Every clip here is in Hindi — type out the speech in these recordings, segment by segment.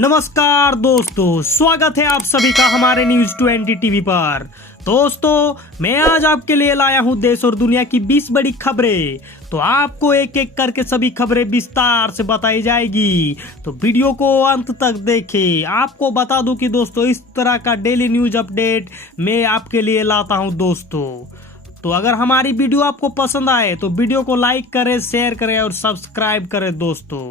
नमस्कार दोस्तों, स्वागत है आप सभी का हमारे न्यूज 20 टीवी पर। दोस्तों, मैं आज आपके लिए लाया हूं देश और दुनिया की 20 बड़ी खबरें। तो आपको एक एक करके सभी खबरें विस्तार से बताई जाएगी, तो वीडियो को अंत तक देखें। आपको बता दूं कि दोस्तों, इस तरह का डेली न्यूज अपडेट मैं आपके लिए लाता हूं दोस्तों। तो अगर हमारी वीडियो आपको पसंद आए तो वीडियो को लाइक करें, शेयर करें और सब्सक्राइब करें दोस्तों।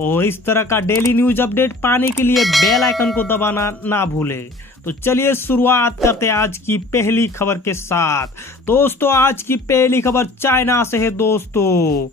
और इस तरह का डेली न्यूज अपडेट पाने के लिए बेल आइकन को दबाना ना भूलें। तो चलिए शुरुआत करते हैं आज की पहली खबर के साथ। दोस्तों, आज की पहली खबर चाइना से है दोस्तों।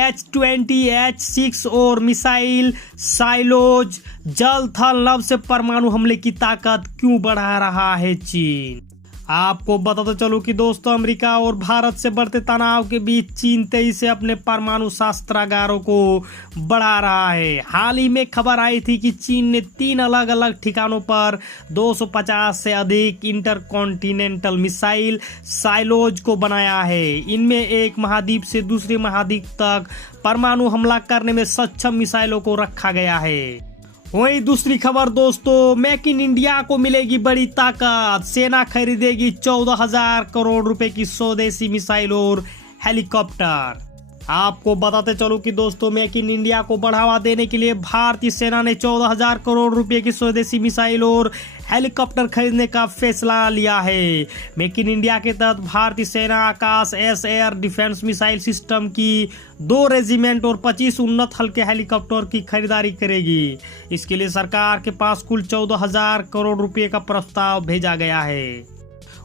H-20, H-6 और मिसाइल साइलोज जल थल नभ से परमाणु हमले की ताकत क्यों बढ़ा रहा है चीन। आपको बताते चलो कि दोस्तों, अमेरिका और भारत से बढ़ते तनाव के बीच चीन तेजी से अपने परमाणु शस्त्रागारों को बढ़ा रहा है। हाल ही में खबर आई थी कि चीन ने 3 अलग अलग ठिकानों पर 250 से अधिक इंटरकॉन्टिनेंटल मिसाइल साइलोज को बनाया है। इनमें एक महाद्वीप से दूसरे महाद्वीप तक परमाणु हमला करने में सक्षम मिसाइलों को रखा गया है। वहीं दूसरी खबर दोस्तों, मेक इन इंडिया को मिलेगी बड़ी ताकत। सेना खरीदेगी 14,000 करोड़ रुपए की स्वदेशी मिसाइल और हेलीकॉप्टर। आपको बताते चलो कि दोस्तों, मेक इन इंडिया को बढ़ावा देने के लिए भारतीय सेना ने 14,000 करोड़ रुपए की स्वदेशी मिसाइल और हेलीकॉप्टर खरीदने का फैसला लिया है। मेक इन इंडिया के तहत भारतीय सेना आकाश एयर डिफेंस मिसाइल सिस्टम की 2 रेजिमेंट और 25 उन्नत हल्के हेलीकॉप्टर की खरीदारी करेगी। इसके लिए सरकार के पास कुल 14,000 करोड़ रुपए का प्रस्ताव भेजा गया है।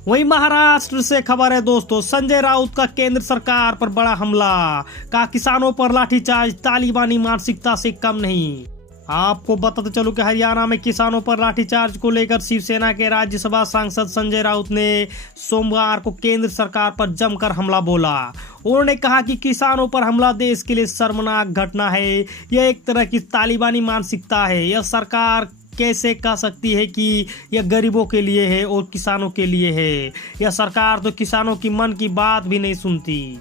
वहीं महाराष्ट्र से खबर है दोस्तों, संजय राउत का केंद्र सरकार पर बड़ा हमला। कहा किसानों पर लाठीचार्ज तालिबानी मानसिकता से कम नहीं। आपको बताते चलो कि हरियाणा में किसानों पर लाठीचार्ज को लेकर शिवसेना के राज्यसभा सांसद संजय राउत ने सोमवार को केंद्र सरकार पर जमकर हमला बोला। उन्होंने कहा कि किसानों पर हमला देश के लिए शर्मनाक घटना है। यह एक तरह की तालिबानी मानसिकता है। यह सरकार कैसे कह सकती है कि यह गरीबों के लिए है और किसानों के लिए है। यह सरकार तो किसानों की मन की बात भी नहीं सुनती।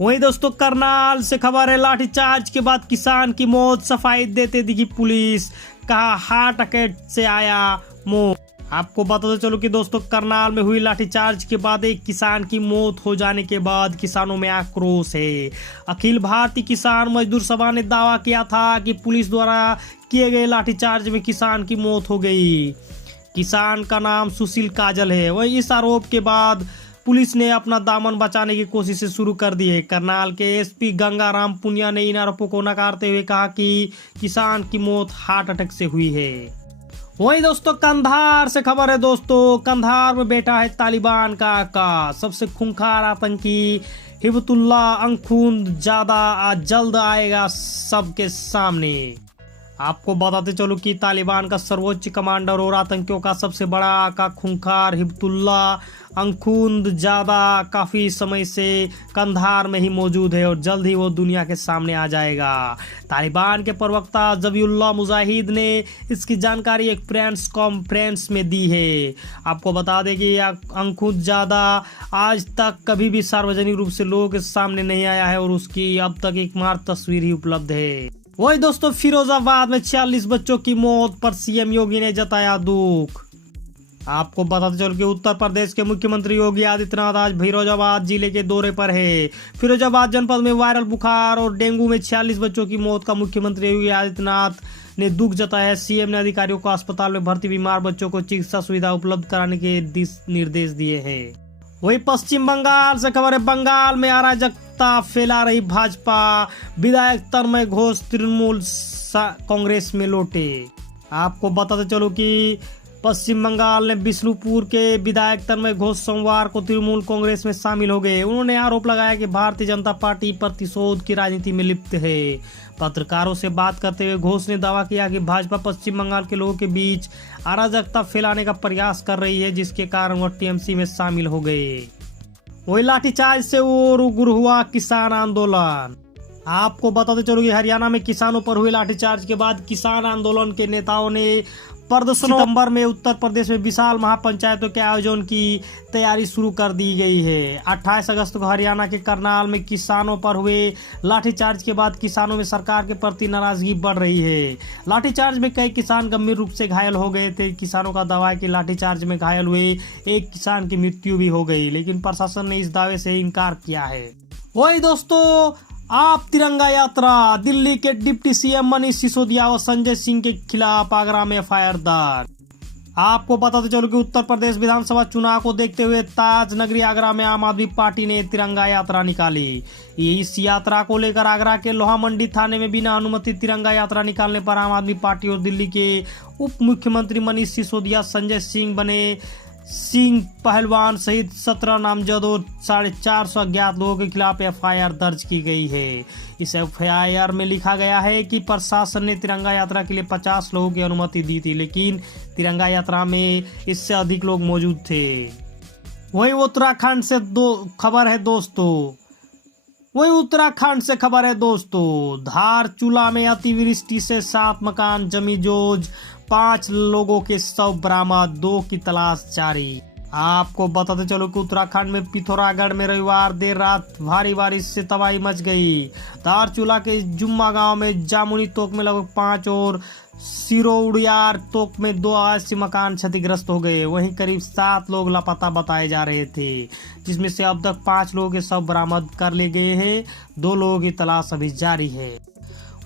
वहीं दोस्तों, करनाल से खबर है, लाठीचार्ज के बाद किसान की मौत, सफाई देते दिखी पुलिस। कहा हार्ट अटैक से आया मौत। आपको बताते चलो कि दोस्तों, करनाल में हुई लाठीचार्ज के बाद एक किसान की मौत हो जाने के बाद किसानों में आक्रोश है। अखिल भारतीय किसान मजदूर सभा ने दावा किया था कि पुलिस द्वारा किए गए लाठीचार्ज में किसान की मौत हो गई। किसान का नाम सुशील काजल है। वहीं इस आरोप के बाद पुलिस ने अपना दामन बचाने की कोशिशें शुरू कर दी है। करनाल के एसपी गंगाराम पुनिया ने इन आरोपों को नकारते हुए कहा कि किसान की मौत हार्ट अटैक से हुई है। वहीं दोस्तों, कंधार से खबर है दोस्तों। कंधार में बैठा है तालिबान का आका। सबसे खूंखार आतंकी हिबतुल्लाह अखुंदजादा आज जल्द आएगा सबके सामने। आपको बताते चलो कि तालिबान का सर्वोच्च कमांडर और आतंकियों का सबसे बड़ा आका खूंखार हिबतुल्लाह अखुंदजादा काफी समय से कंधार में ही मौजूद है और जल्द ही वो दुनिया के सामने आ जाएगा। तालिबान के प्रवक्ता जबीउल्लाह मुजाहिद ने इसकी जानकारी एक प्रेस कॉन्फ्रेंस में दी है। आपको बता दें कि अखुंदजादा आज तक कभी भी सार्वजनिक रूप से लोगों के सामने नहीं आया है और उसकी अब तक एकमात्र तस्वीर ही उपलब्ध है। वही दोस्तों, फिरोजाबाद में 46 बच्चों की मौत पर सीएम योगी ने जताया दुख। आपको बताते चलो कि उत्तर प्रदेश के मुख्यमंत्री योगी आदित्यनाथ आज फिरोजाबाद जिले के दौरे पर है। फिरोजाबाद जनपद में वायरल बुखार और डेंगू में 46 बच्चों की मौत का मुख्यमंत्री योगी आदित्यनाथ ने दुख जताया है। सीएम ने अधिकारियों को अस्पताल में भर्ती बीमार बच्चों को चिकित्सा सुविधा उपलब्ध कराने के निर्देश दिए हैं। वही पश्चिम बंगाल से खबर है, बंगाल में अराजकता फैला रही भाजपा। विधायक तन्मय घोष तृणमूल कांग्रेस में लौटे। आपको बताते चलो कि पश्चिम बंगाल ने बिष्णुपुर के विधायक तन्मय घोष सोमवार को तृणमूल कांग्रेस में शामिल हो गए। उन्होंने आरोप लगाया कि भारतीय जनता पार्टी प्रतिशोध की राजनीति में लिप्त है। पत्रकारों से बात करते हुए घोष ने दावा किया कि भाजपा पश्चिम बंगाल के लोगों के बीच अराजकता फैलाने का प्रयास कर रही है, जिसके कारण वह टीएमसी में शामिल हो गए। वही लाठीचार्ज से और उग्र हुआ किसान आंदोलन। आपको बताते चलो कि हरियाणा में किसानों पर हुए लाठीचार्ज के बाद किसान आंदोलन के नेताओं ने सितंबर में उत्तर प्रदेश में विशाल महापंचायतों के आयोजन की तैयारी शुरू कर दी गई है। 28 अगस्त को हरियाणा के करनाल में किसानों पर हुए लाठीचार्ज के बाद किसानों में सरकार के प्रति नाराजगी बढ़ रही है। लाठीचार्ज में कई किसान गंभीर रूप से घायल हो गए थे। किसानों का दावा है कि लाठीचार्ज में घायल हुए एक किसान की मृत्यु भी हो गई, लेकिन प्रशासन ने इस दावे से इनकार किया है। वही दोस्तों, आप तिरंगा यात्रा, दिल्ली के डिप्टी सीएम मनीष सिसोदिया और संजय सिंह के खिलाफ आगरा में एफआईआर दर्ज। आपको पता तो चलो कि उत्तर प्रदेश विधानसभा चुनाव को देखते हुए ताज नगरी आगरा में आम आदमी पार्टी ने तिरंगा यात्रा निकाली। इस यात्रा को लेकर आगरा के लोहा मंडी थाने में बिना अनुमति तिरंगा यात्रा निकालने पर आम आदमी पार्टी और दिल्ली के उप मुख्यमंत्री मनीष सिसोदिया, संजय सिंह बने सिंह पहलवान सहित 17 नामजद और 450 अज्ञात लोगों के खिलाफ एफआईआर दर्ज की गई है। इस एफआईआर में लिखा गया है कि प्रशासन ने तिरंगा यात्रा के लिए 50 लोगों की अनुमति दी थी, लेकिन तिरंगा यात्रा में इससे अधिक लोग मौजूद थे। वहीं उत्तराखंड से खबर है दोस्तों, धारचूला में अतिवृष्टि से 7 मकान जमी जोज, 5 लोगों के शव बरामद, 2 की तलाश जारी। आपको बताते चलो कि उत्तराखंड में पिथौरागढ़ में रविवार देर रात भारी बारिश से तबाही मच गई। धारचूला के जुम्मा गांव में जामुनी तोक में लगभग 5 और सिरोउड़ियार तोक में 2 आवासीय मकान क्षतिग्रस्त हो गए। वहीं करीब 7 लोग लापता बताए जा रहे थे, जिसमें से अब तक 5 लोगों के शव बरामद कर लिए गए हैं। 2 लोगों की तलाश अभी जारी है।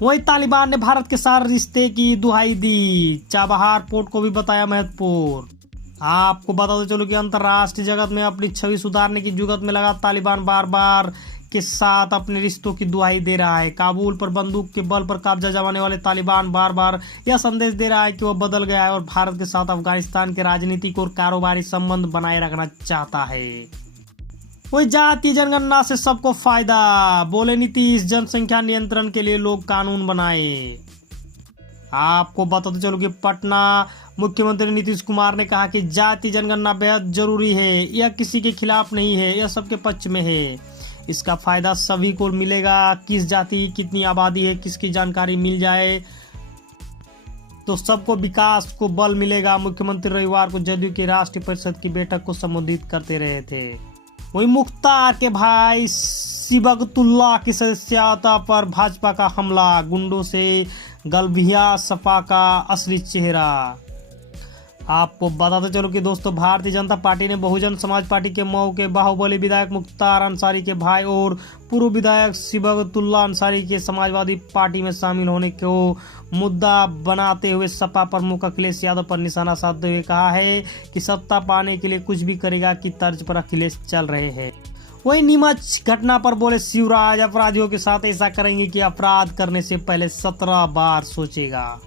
वहीं तालिबान ने भारत के साथ रिश्ते की दुहाई दी, चाबहार पोर्ट को भी बताया महत्वपूर्ण। आपको बताते चलो कि अंतर्राष्ट्रीय जगत में अपनी छवि सुधारने की जुगत में लगा तालिबान बार बार के साथ अपने रिश्तों की दुहाई दे रहा है। काबुल पर बंदूक के बल पर कब्जा जमाने वाले तालिबान बार बार यह संदेश दे रहा है कि वह बदल गया है और भारत के साथ अफगानिस्तान के राजनीतिक और कारोबारी संबंध बनाए रखना चाहता है। वही जातीय जनगणना से सबको फायदा, बोले नीतीश, जनसंख्या नियंत्रण के लिए लोग कानून बनाए। आपको बताते चलो कि पटना मुख्यमंत्री नीतीश कुमार ने कहा कि जातीय जनगणना बेहद जरूरी है। यह किसी के खिलाफ नहीं है, यह सबके पक्ष में है। इसका फायदा सभी को मिलेगा। किस जाति की कितनी आबादी है, किसकी जानकारी मिल जाए तो सबको विकास को बल मिलेगा। मुख्यमंत्री रविवार को जदयू की राष्ट्रीय परिषद की बैठक को संबोधित करते रहे थे। वही मुख्तार के भाई सिबगतुल्लाह की सदस्यता पर भाजपा का हमला, गुंडों से गलभिया सपा का असली चेहरा। आपको बताते चलो कि दोस्तों, भारतीय जनता पार्टी ने बहुजन समाज पार्टी के मऊ के बाहुबली विधायक मुख्तार अंसारी के भाई और पूर्व विधायक सिबगतुल्लाह अंसारी के समाजवादी पार्टी में शामिल होने को मुद्दा बनाते हुए सपा प्रमुख अखिलेश यादव पर निशाना साधते हुए कहा है कि सत्ता पाने के लिए कुछ भी करेगा की तर्ज पर अखिलेश चल रहे हैं। वही नीमच घटना पर बोले शिवराज, अपराधियों के साथ ऐसा करेंगे कि अपराध करने से पहले 17 बार सोचेगा।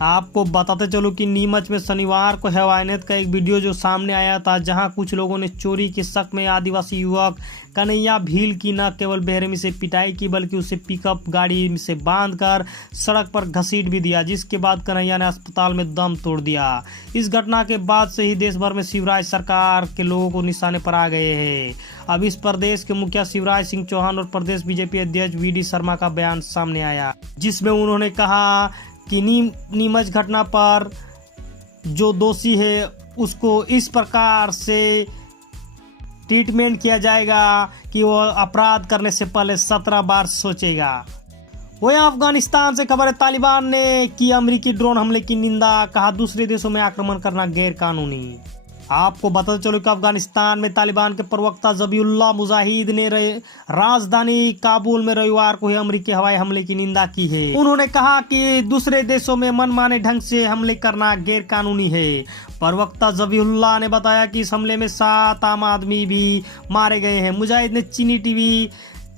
आपको बताते चलो कि नीमच में शनिवार को हैवानियत का एक वीडियो जो सामने आया था, जहां कुछ लोगों ने चोरी के शक में आदिवासी युवक कन्हैया भील की न केवल बेरहमी से पिटाई की बल्कि उसे पिकअप गाड़ी से बांधकर सड़क पर घसीट भी दिया, जिसके बाद कन्हैया ने अस्पताल में दम तोड़ दिया। इस घटना के बाद से ही देश भर में शिवराज सरकार के लोगों को निशाने पर आ गए हैं। अब इस प्रदेश के मुखिया शिवराज सिंह चौहान और प्रदेश बीजेपी अध्यक्ष वीडी शर्मा का बयान सामने आया, जिसमें उन्होंने कहा कि नीमच घटना पर जो दोषी है उसको इस प्रकार से ट्रीटमेंट किया जाएगा कि वो अपराध करने से पहले 17 बार सोचेगा। वही अफगानिस्तान से खबर है, तालिबान ने की अमेरिकी ड्रोन हमले की निंदा, कहा दूसरे देशों में आक्रमण करना गैर कानूनी। आपको बताते चलो कि अफगानिस्तान में तालिबान के प्रवक्ता जबीउल्लाह मुजाहिद ने राजधानी काबुल में रविवार को अमेरिकी हवाई हमले की निंदा की है। उन्होंने कहा कि दूसरे देशों में मनमाने ढंग से हमले करना गैर कानूनी है। प्रवक्ता जबीउल्लाह ने बताया कि इस हमले में 7 आम आदमी भी मारे गए हैं। मुजाहिद ने चीनी टीवी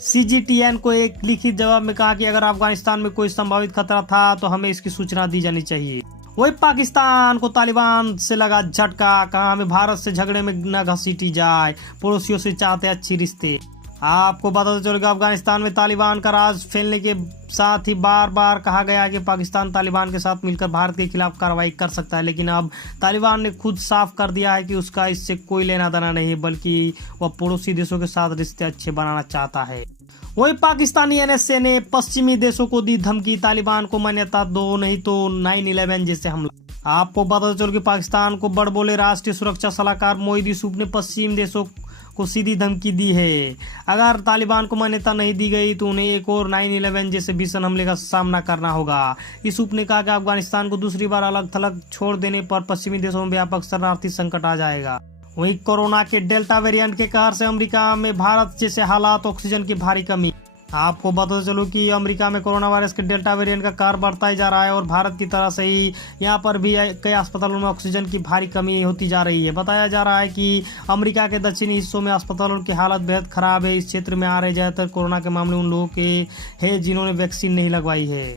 CGTN को एक लिखित जवाब में कहा कि अगर अफगानिस्तान में कोई संभावित खतरा था तो हमें इसकी सूचना दी जानी चाहिए। वही पाकिस्तान को तालिबान से लगा झटका, कहा हमें भारत से झगड़े में न घसीटी जाए, पड़ोसियों से चाहते अच्छी रिश्ते। आपको बताते चलेगा अफगानिस्तान में तालिबान का राज फैलने के साथ ही बार बार कहा गया कि पाकिस्तान तालिबान के साथ मिलकर भारत के खिलाफ कार्रवाई कर सकता है, लेकिन अब तालिबान ने खुद साफ कर दिया है कि उसका इससे कोई लेना देना नहीं, बल्कि वह पड़ोसी देशों के साथ रिश्ते अच्छे बनाना चाहता है। वही पाकिस्तानी NSA ने पश्चिमी देशों को दी धमकी, तालिबान को मान्यता दो नहीं तो 9/11 जैसे हमला। आपको पता चल कि पाकिस्तान को बड़ बोले राष्ट्रीय सुरक्षा सलाहकार मोहिद यूसुफ ने पश्चिमी देशों को सीधी धमकी दी है। अगर तालिबान को मान्यता नहीं दी गई तो उन्हें एक और 9/11 जैसे भीषण हमले का सामना करना होगा। यूसुफ ने कहा कि अफगानिस्तान को दूसरी बार अलग थलग छोड़ देने पर पश्चिमी देशों में व्यापक शरणार्थी संकट आ जाएगा। वहीं कोरोना के डेल्टा वेरिएंट के कहर से अमेरिका में भारत जैसे हालात, ऑक्सीजन की भारी कमी। आपको बता चलो कि अमेरिका में कोरोना वायरस के डेल्टा वेरिएंट का कहर बढ़ता ही जा रहा है और भारत की तरह से ही यहाँ पर भी कई अस्पतालों में ऑक्सीजन की भारी कमी होती जा रही है। बताया जा रहा है कि अमेरिका के दक्षिणी हिस्सों में अस्पतालों की हालत बेहद खराब है। इस क्षेत्र में आ रहे ज्यादातर कोरोना के मामले उन लोगों के हैं जिन्होंने वैक्सीन नहीं लगवाई है।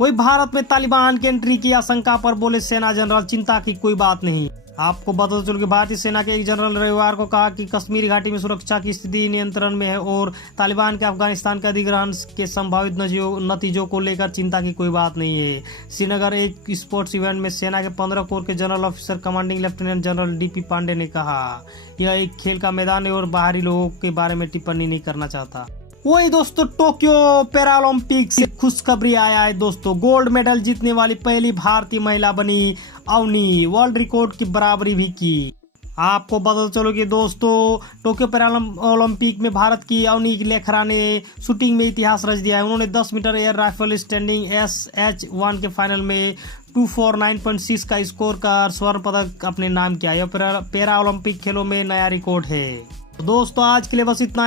वही भारत में तालिबान की एंट्री की आशंका पर बोले सेना जनरल, चिंता की कोई बात नहीं। आपको बता चलो कि भारतीय सेना के एक जनरल रविवार को कहा कि कश्मीर घाटी में सुरक्षा की स्थिति नियंत्रण में है और तालिबान के अफगानिस्तान के अधिग्रहण के संभावित नतीजों को लेकर चिंता की कोई बात नहीं है। श्रीनगर एक स्पोर्ट्स इवेंट में सेना के 15 कोर के general officer commanding lieutenant general DP Pande ने कहा, यह एक खेल का मैदान है और बाहरी लोगों के बारे में टिप्पणी नहीं करना चाहता। वही दोस्तों, टोक्यो पैरालंपिक से खुशखबरी आया है दोस्तों। गोल्ड मेडल जीतने वाली पहली भारतीय महिला बनी अवनी, वर्ल्ड रिकॉर्ड की बराबरी भी की। आपको पता चलो कि दोस्तों टोक्यो पैरालंपिक में भारत की अवनी लेखरा ने शूटिंग में इतिहास रच दिया है। उन्होंने 10 metre air rifle standing SH1 के फाइनल में 249.6 का स्कोर कर स्वर्ण पदक अपने नाम किया। यह पैरा ओलंपिक खेलों में नया रिकॉर्ड है। दोस्तों आज के लिए बस इतना।